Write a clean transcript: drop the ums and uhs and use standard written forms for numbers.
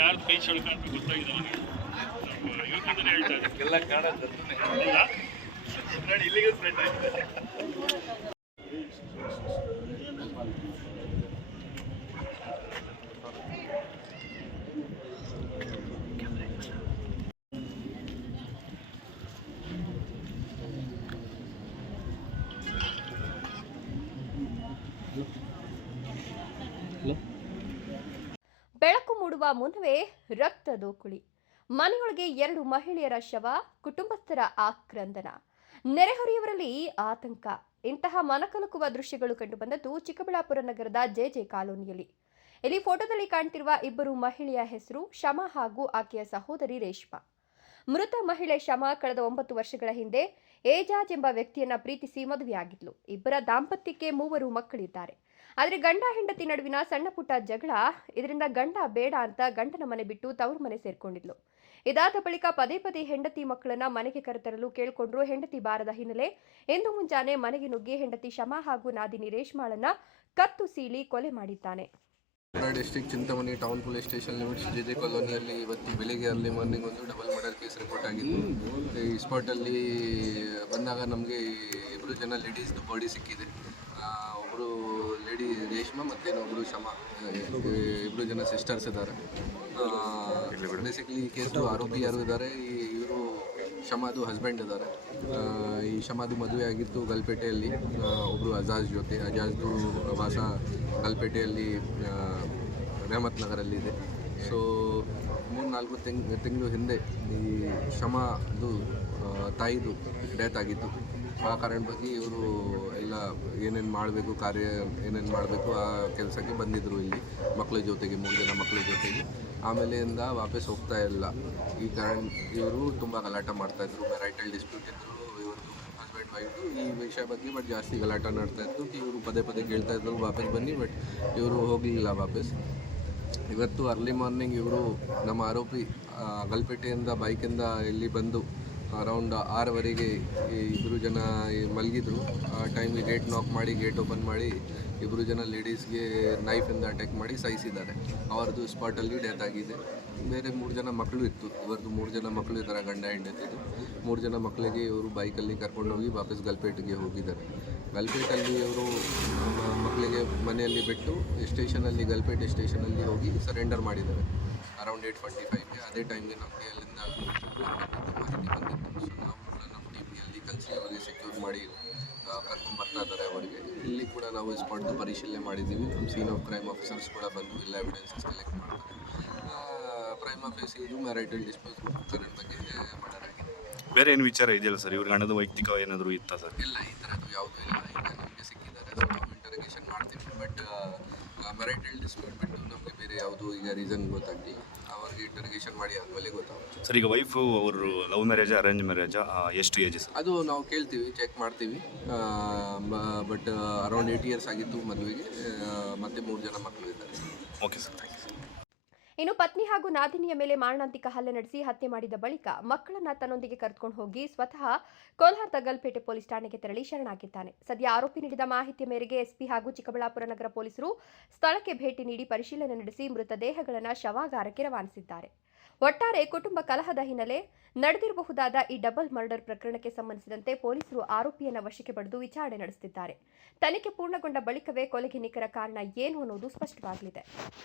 ಯಾರು ಕೈ ಚಳ್ಕೊಂಡು ಗೊತ್ತಾಗಿದೆ ಇವತ್ತಿಂದಲೇ ಹೇಳ್ತಾ ಇದ್ದಾರೆ ಎಲ್ಲ ಕಾಣೋದು ನೋಡಿ ಇಲ್ಲಿಗೆ ಸ್ಪ್ರೆಡ್ ಆಗಿದೆ. ಬೆಳಕು ಮೂಡುವ ಮುನ್ನವೇ ರಕ್ತದ ಕುಳಿ. ಮನೆಯೊಳಗೆ 2 ಮಹಿಳೆಯರ ಶವ, ಕುಟುಂಬಸ್ಥರ ಆಕ್ರಂದನ, ನೆರೆಹೊರೆಯವರಲ್ಲಿ ಆತಂಕ. ಇಂತಹ ಮನಕಲಕುವ ದೃಶ್ಯಗಳು ಕಂಡುಬಂದದ್ದು ಚಿಕ್ಕಬಳ್ಳಾಪುರ ನಗರದ ಜೆಜೆ ಕಾಲೋನಿಯಲ್ಲಿ. ಇಲ್ಲಿ ಫೋಟೋದಲ್ಲಿ ಕಾಣ್ತಿರುವ ಇಬ್ಬರು ಮಹಿಳೆಯ ಹೆಸರು ಶಮಾ ಹಾಗೂ ಆಕೆಯ ಸಹೋದರಿ ರೇಷ್ಮಾ. ಮೃತ ಮಹಿಳೆ ಶಮಾ ಕಳೆದ 9 ವರ್ಷಗಳ ಹಿಂದೆ ಏಜಾಜ್ ಎಂಬ ವ್ಯಕ್ತಿಯನ್ನ ಪ್ರೀತಿಸಿ ಮದುವೆಯಾಗಿದ್ಲು. ಇಬ್ಬರ ದಾಂಪತ್ಯಕ್ಕೆ 3 ಮಕ್ಕಳಿದ್ದಾರೆ. ಆದರೆ ಗಂಡ ಹೆಂಡತಿ ನಡುವಿನ ಸಣ್ಣ ಪುಟ್ಟ ಜಗಳ, ಇದರಿಂದ ಗಂಡ ಬೇಡ ಅಂತ ಗಂಡನ ಮನೆ ಬಿಟ್ಟು ತವರು ಮನೆ ಸೇರ್ಕೊಂಡಿದ್ಲು. ಇದಾದ ಬಳಿಕ ಪದೇ ಪದೇ ಹೆಂಡತಿ ಮಕ್ಕಳನ್ನ ಮನೆಗೆ ಕರೆತರಲು ಕೇಳಿಕೊಂಡ್ರು. ಹೆಂಡತಿ ಬಾರದ ಹಿನ್ನೆಲೆ ಇಂದು ಮುಂಜಾನೆ ಮನೆಗೆ ನುಗ್ಗಿ ಹೆಂಡತಿ ಶಮಾ ಹಾಗೂ ನಾದಿನಿ ರೇಷ್ಮಾಳನ್ನ ಕತ್ತು ಸೀಳಿ ಕೊಲೆ ಮಾಡಿದ್ದಾನೆ. District Chintamani town police station limits JJ ಕಾಲೋನಿಯಲ್ಲಿ ಇವತ್ತು ಬೆಳಿಗ್ಗೆ ಅರ್ಲಿ ಮಾರ್ನಿಂಗ್ ಒಂದು ಡಬಲ್ ಮರ್ಡರ್ ಕೇಸ್ ರಿಪೋರ್ಟ್ ಆಗಿತ್ತು. ಈ ಸ್ಪಾಟಲ್ಲಿ ಬಂದಾಗ ನಮಗೆ 2 ಜನ ಲೇಡೀಸ್ದು ಬಾಡಿ ಸಿಕ್ಕಿದೆ. ಒಬ್ಬರು ಲೇಡಿ ರೇಷ್ಮಾ ಮತ್ತು ಇನ್ನೊಬ್ಬರು ಶಮಾ, 2 ಜನ ಸಿಸ್ಟರ್ಸ್ ಇದ್ದಾರೆ. ಬೇಸಿಕಲಿ ಈ ಕೇಸು ಆರೋಪಿ ಯಾರು ಇದ್ದಾರೆ, ಇವರು ಶಮಾದು ಹಸ್ಬೆಂಡ್ ಇದ್ದಾರೆ. ಈ ಶಮಾದು ಮದುವೆ ಆಗಿತ್ತು ಗಲ್ಪೇಟೆಯಲ್ಲಿ ಒಬ್ಬರು ಅಜಾಜ್ ಜೊತೆ. ಅಜಾಜ್ದು ವಾಸ ಗಲ್ಪೇಟೆಯಲ್ಲಿ ರೆಹಮತ್ ನಗರಲ್ಲಿದೆ. ಸೊ 3-4 ತಿಂಗಳು ಹಿಂದೆ ಈ ಶಮಾದು ತಾಯಿದು ಡೆತ್ ಆಗಿತ್ತು. ಆ ಕಾರಣ ಬಗ್ಗೆ ಇವರು ಎಲ್ಲ ಏನೇನು ಮಾಡಬೇಕು, ಕಾರ್ಯ ಏನೇನು ಮಾಡಬೇಕು ಆ ಕೆಲಸಕ್ಕೆ ಬಂದಿದ್ದರು ಇಲ್ಲಿ ಮಕ್ಕಳ ಜೊತೆಗೆ, 3 ಜನ ಮಕ್ಕಳ ಜೊತೆಗೆ. ಆಮೇಲೆಯಿಂದ ವಾಪಸ್ ಹೋಗ್ತಾ ಇಲ್ಲ. ಈ ಕಾರಣ ಇವರು ತುಂಬ ಗಲಾಟ ಮಾಡ್ತಾಯಿದ್ರು, ಮ್ಯಾರಿಟಲ್ ಡಿಸ್ಪ್ಯೂಟ್ ಇದ್ದರು ಇವ್ರದ್ದು ಹಸ್ಬೆಂಡ್ ವೈಫ್ದು ಈ ವಿಷಯ ಬಗ್ಗೆ. ಬಟ್ ಜಾಸ್ತಿ ಗಲಾಟ ಮಾಡ್ತಾಯಿದ್ರು. ಇವರು ಪದೇ ಪದೇ ಕೇಳ್ತಾ ಇದ್ರು ವಾಪಸ್ ಬನ್ನಿ, ಬಟ್ ಇವರು ಹೋಗಲಿಲ್ಲ ವಾಪಸ್. ಇವತ್ತು ಅರ್ಲಿ ಮಾರ್ನಿಂಗ್ ಇವರು ನಮ್ಮ ಆರೋಪಿ ಗಲ್ಪೇಟೆಯಿಂದ ಬೈಕಿಂದ ಇಲ್ಲಿ ಬಂದು ಅರೌಂಡ್ 6:00ವರೆಗೆ 2 ಜನ ಮಲಗಿದ್ರು. ಆ ಟೈಮ್ಗೆ ಗೇಟ್ ನಾಕ್ ಮಾಡಿ ಗೇಟ್ ಓಪನ್ ಮಾಡಿ 2 ಜನ ಲೇಡೀಸ್ಗೆ ನೈಫಿಂದ ಅಟ್ಯಾಕ್ ಮಾಡಿ ಸಾಯಿಸಿದ್ದಾರೆ. ಅವ್ರದ್ದು ಸ್ಪಾಟಲ್ಲಿ ಡೆತ್ ಆಗಿದೆ. ಬೇರೆ 3 ಜನ ಮಕ್ಕಳು ಇತ್ತು. ಇವ್ರದ್ದು 3 ಜನ ಮಕ್ಕಳು ಇದ್ದಾರೆ, ಗಂಡ ಹೆಂಡತಿದ್ದು. 3 ಜನ ಮಕ್ಕಳಿಗೆ ಇವರು ಬೈಕಲ್ಲಿ ಕರ್ಕೊಂಡೋಗಿ ವಾಪಸ್ ಗಲ್ಪೇಟಿಗೆ ಹೋಗಿದ್ದಾರೆ. ಗಲ್ಪೇಟಲ್ಲಿ ಇವರು ಮಕ್ಕಳಿಗೆ ಮನೆಯಲ್ಲಿ ಬಿಟ್ಟು ಸ್ಟೇಷನಲ್ಲಿ, ಗಲ್ಪೇಟೆ ಸ್ಟೇಷನಲ್ಲಿ ಹೋಗಿ ಸರೆಂಡರ್ ಮಾಡಿದ್ದಾರೆ ಅರೌಂಡ್ 8:45ಗೆ. ಅದೇ ಟೈಮ್ಗೆ ನಮಗೆ ಅಲ್ಲಿಂದ ಮಾಹಿತಿ ಬಂದಿತ್ತು. ಸೊ ನಾವು ಕೂಡ ನಮ್ಮ ಟೀಮ್ನಲ್ಲಿ ಕಲಿಸಿ ಅವರಿಗೆ ಸೆಕ್ಯೂರ್ ಮಾಡಿ ಕರ್ಕೊಂಡ್ಬರ್ತಾ ಇದ್ದಾರೆ ಅವರಿಗೆ. ಇಲ್ಲಿ ಕೂಡ ನಾವು ಸ್ಪಾಟ್ದು ಪರಿಶೀಲನೆ ಮಾಡಿದ್ದೀವಿ. ನಮ್ಮ ಸೀನ್ ಆಫ್ ಕ್ರೈಮ್ ಆಫೀಸರ್ಸ್ ಕೂಡ ಬಂದು ಎಲ್ಲ ಎವಿಡೆನ್ಸಸ್ ಕಲೆಕ್ಟ್ ಮಾಡ್ತಾರೆ. ಕ್ರೈಮ್ ಆಫೀಸ್ ಇದು ಮ್ಯಾರಿಟಲ್ ಡಿಸ್ಪ್ಯೂಟ್ ಕಾರಣ ಬಗ್ಗೆ ಮರ್ಡರ್ ಆಗಿದೆ. ಬೇರೆ ಏನು ವಿಚಾರ ಇದೆಯಲ್ಲ ಸರ್, ಇವ್ರಿಗೆ ಹಣದ ವೈಯಕ್ತಿಕ ಏನಾದರೂ ಇತ್ತಾ ಸರ್? ಇಲ್ಲ, ಈ ಥರದ್ದು ಯಾವುದೂ ಇಲ್ಲ. ಈಗ ನಮಗೆ ಸಿಕ್ಕಿದ್ದಾರೆ, ಸೊ ನಾವು ಇಂಟರೋಗೇಷನ್ ಮಾಡ್ತೀವಿ. ಬಟ್ ಮ್ಯಾರಿಟಲ್ ಡಿಸ್ಪ್ಯೂಟ್ ಬಿಟ್ಟು ನಮಗೆ ಬೇರೆ ಯಾವುದೂ ಈಗ ರೀಸನ್ ಗೊತ್ತಾಗಲಿಲ್ಲ. ಅವ್ರಿಗೆ ಇಂಟರೋಗೇಷನ್ ಮಾಡಿ ಆದಮೇಲೆ ಗೊತ್ತಾಗುತ್ತೆ ಸರ್. ಈಗ ವೈಫು ಅವರು ಲವ್ ಮ್ಯಾರೇಜಾ ಅರೇಂಜ್ ಮ್ಯಾರೇಜಾ, ಎಷ್ಟು ಏಜ್ ಸರ್? ಅದು ನಾವು ಕೇಳ್ತೀವಿ, ಚೆಕ್ ಮಾಡ್ತೀವಿ. ಬಟ್ ಅರೌಂಡ್ 8 ಇಯರ್ಸ್ ಆಗಿತ್ತು ಮದುವೆಗೆ. ಮತ್ತೆ 3 ಜನ ಮಕ್ಕಳು ಇದ್ದಾರೆ. Okay sir, thank you. ಇನ್ನು ಪತ್ನಿ ಹಾಗೂ ನಾದಿನಿಯ ಮೇಲೆ ಮಾರಣಾಂತಿಕ ಹಲ್ಲೆ ನಡೆಸಿ ಹತ್ಯೆ ಮಾಡಿದ ಬಳಿಕ ಮಕ್ಕಳನ್ನ ತನ್ನೊಂದಿಗೆ ಕರೆದುಕೊಂಡು ಹೋಗಿ ಸ್ವತಃ ಕೋಲಾರದ ಗಲ್ಪೇಟೆ ಪೊಲೀಸ್ ಠಾಣೆಗೆ ತೆರಳಿ ಶರಣಾಗಿದ್ದಾನೆ. ಸದ್ಯ ಆರೋಪಿ ನೀಡಿದ ಮಾಹಿತಿಯ ಮೇರೆಗೆ ಎಸ್ಪಿ ಹಾಗೂ ಚಿಕ್ಕಬಳ್ಳಾಪುರ ನಗರ ಪೊಲೀಸರು ಸ್ಥಳಕ್ಕೆ ಭೇಟಿ ನೀಡಿ ಪರಿಶೀಲನೆ ನಡೆಸಿ ಮೃತದೇಹಗಳನ್ನು ಶವಾಗಾರಕ್ಕೆ ರವಾನಿಸಿದ್ದಾರೆ. ಒಟ್ಟಾರೆ ಕುಟುಂಬ ಕಲಹದ ಹಿನ್ನೆಲೆ ನಡೆದಿರಬಹುದಾದ ಈ ಡಬಲ್ ಮರ್ಡರ್ ಪ್ರಕರಣಕ್ಕೆ ಸಂಬಂಧಿಸಿದಂತೆ ಪೊಲೀಸರು ಆರೋಪಿಯನ್ನ ವಶಕ್ಕೆ ಪಡೆದು ವಿಚಾರಣೆ ನಡೆಸುತ್ತಿದ್ದಾರೆ. ತನಿಖೆ ಪೂರ್ಣಗೊಂಡ ಬಳಿಕವೇ ಕೊಲೆಗೆ ನಿಖರ ಕಾರಣ ಏನು ಅನ್ನೋದು ಸ್ಪಷ್ಟವಾಗಲಿದೆ.